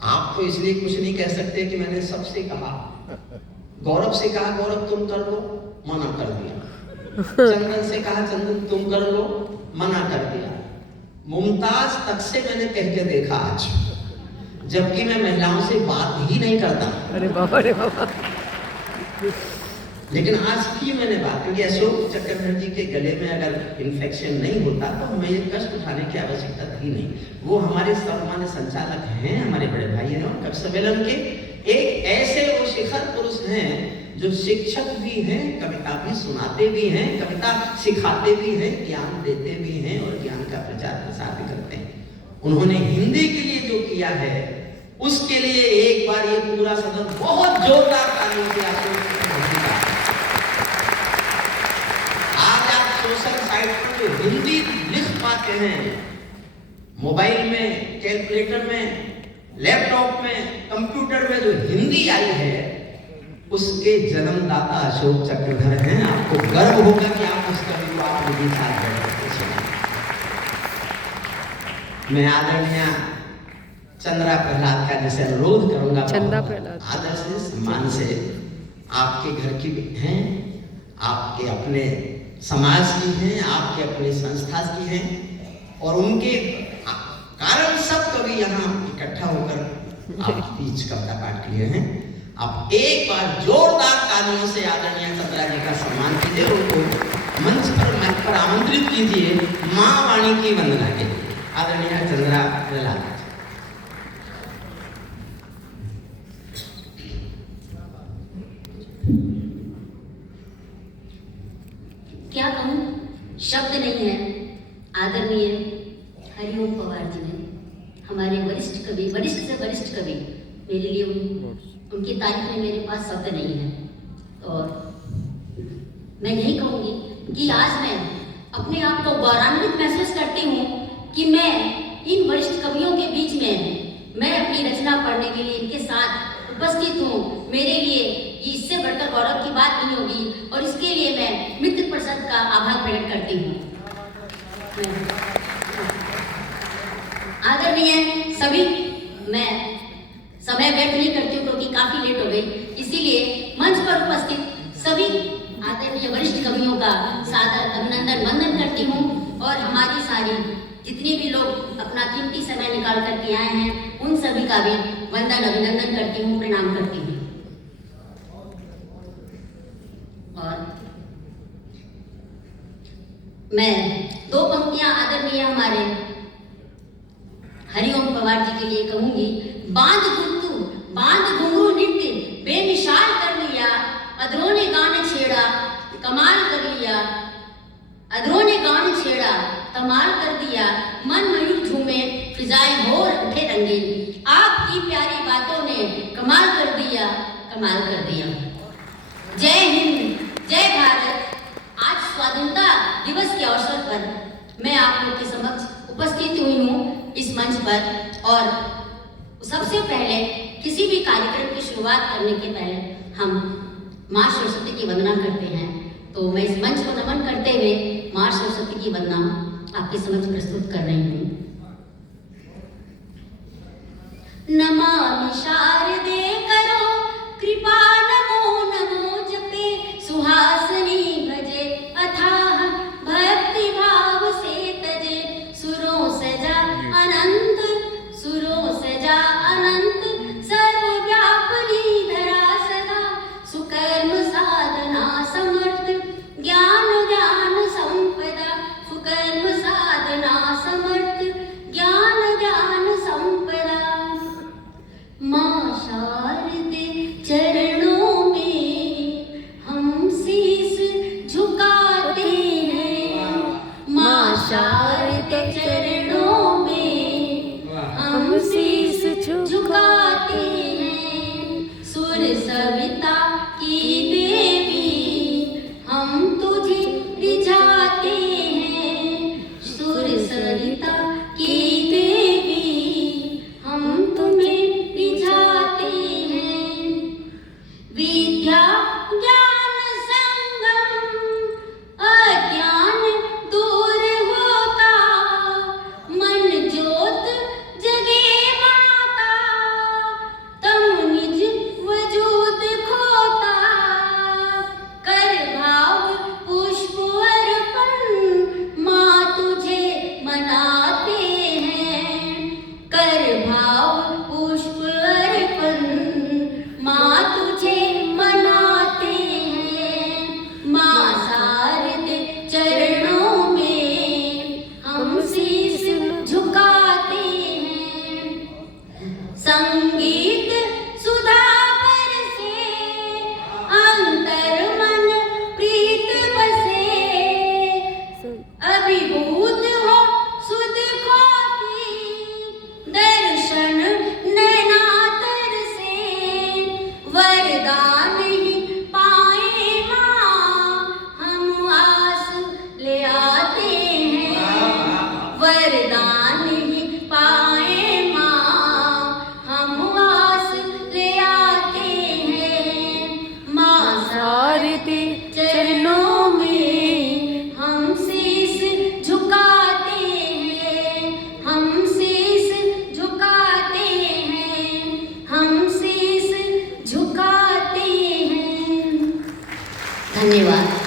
आप तो इसलिए कुछ नहीं कह सकते कि मैंने सबसे कहा। गौरव से कहा गौरव तुम कर लो, मना कर दिया। चंदन से कहा चंदन तुम कर लो, मना कर दिया। मुमताज तक से मैंने कह के देखा आज, जबकि मैं महिलाओं से बात ही नहीं करता। अरे बाबा रे बाबा। लेकिन आज की मैंने बात, क्योंकि अशोक चक्रधर जी के गले में अगर इन्फेक्शन नहीं होता तो हमें ये कष्ट उठाने की आवश्यकता थी नहीं। वो हमारे सर्वमान्य संचालक हैं, हमारे बड़े भाई हैं और कवि सम्मेलन के एक ऐसे वो शिखर पुरुष हैं जो शिक्षक भी हैं, कविता भी सुनाते भी हैं, कविता सिखाते भी हैं, ज्ञान देते भी हैं और ज्ञान का प्रचार प्रसार भी करते हैं। उन्होंने हिंदी के लिए जो किया है उसके लिए एक बार ये पूरा सदन बहुत जोरदार तालियों से आपको सोशल साइट पर जो हिंदी लिख पाते हैं, मोबाइल में, कैलकुलेटर में, लैपटॉप में, कंप्यूटर में जो हिंदी आई है उसके जन्मदाता अशोक चक्रधर हैं। आपको गर्व होगा कि आप उस कवि को आप मेरे साथ बैठकर सुना। मैं आदरणीय चंद्रा प्रहलाद का जैसे अनुरोध करूंगा, चंदा प्रहलाद आदर से सम्मान से, आपके घर की हैं, आपके अपने समाज की हैं, आपके अपने संस्था की हैं और उनके कारण सब कवि यहाँ इकट्ठा होकर आप बीच कविता पाठ के लिए हैं। आप एक बार जोरदार तालियों से आदरणीय चंद्रा जी का सम्मान कीजिए, उनको मंच पर आमंत्रित कीजिए माँ वाणी की वंदना के लिए। आदरणीय चंद्रा प्रहलाद। क्या कहूँ, शब्द नहीं है। आदरणीय हरिओम पवार जी ने, हमारे वरिष्ठ कवि, वरिष्ठ से वरिष्ठ कवि, मेरे लिए उनकी तारीफ में मेरे पास शब्द नहीं है। और मैं यही कहूँगी कि आज मैं अपने आप को गौरवान्वित महसूस करती हूँ कि मैं इन वरिष्ठ कवियों के बीच में मैं अपनी रचना पढ़ने के लिए इनके साथ उपस्थित हूँ। मेरे लिए ये इससे बढ़कर गौरव की बात नहीं होगी और इसके लिए मैं मित्र परिषद का आभार प्रकट करती हूँ। आदरणीय सभी, मैं समय व्यर्थ नहीं करती हूँ क्योंकि काफी लेट हो गई, इसीलिए मंच पर उपस्थित सभी आदरणीय वरिष्ठ कवियों का सादर अभिनंदन वंदन करती हूँ और हमारी सारी जितने भी लोग अपना कीमती समय निकाल करके आए हैं उन सभी का भी वंदन अभिनंदन करती हूँ, प्रणाम करती हूँ। और मैं दो पंक्तियां आदरणीय हमारे हरिओम पवार जी के लिए कहूंगी। बांध घुंघरू नृत्य बेमिसाल कर लिया, अधरों ने गान छेड़ा कमाल कर लिया, अधरों ने गान छेड़ा कमाल कर दिया, मन मयूर झूमे फिजाएं होर उठे रंगीन, आपकी प्यारी बातों ने कमाल कर दिया, कमाल कर दिया। जय हिंद, जय भारत। आज स्वाधीनता दिवस के अवसर पर मैं आप लोग के समक्ष उपस्थित हुई हूँ इस मंच पर। और सबसे पहले किसी भी कार्यक्रम की शुरुआत करने के पहले हम माँ सरस्वती की वंदना करते हैं। तो मैं इस मंच को नमन करते हुए माँ सरस्वती की वंदना आपके समक्ष प्रस्तुत कर रही हूँ। नमामि शारदे करो कृपा, नमो नमो जपे सुहासिनी भजे, अथाह भक्ति भाव से तजे, सुरों सजा अनंत, सुरों सजा अनंत, सर्वव्यापिनी धरा सदा, सुकर्म साधना समर्थ, ज्ञान ज्ञान संपदा, सुकर्म साधना समर्थ, ज्ञान ज्ञान संपदा। माँ शारदे चरणों में हम शीस झुकाते हैं, माँ शारदे चरणों में हम शीस झुकाते हैं, सुर सविता की देवी हम तुझे रिझाते हैं, सुर सविता की देवी हम तुम्हें रिझाते हैं। विद्या ज्ञान संगम अज्ञान दूर होता, मन ज्योत जगे माता, भाव पुष्प अर्पण माँ तुझे मनाते हैं। माँ शारदे चरणों में हम शीश झुकाते हैं। संगीत सुधा बरसे अंतर मन प्रीत बसे। अभिभूत हो सुध को की दर्शन नैना तरसे। वरदान ही पाए माँ हम आस ले आते हैं। वरदान ही पाए माँ हम आस ले आते हैं। माँ शारदे चरणों में हम शीश झुकाते हैं। हम शीश झुकाते हैं। हम शीश झुकाते हैं। धन्यवाद।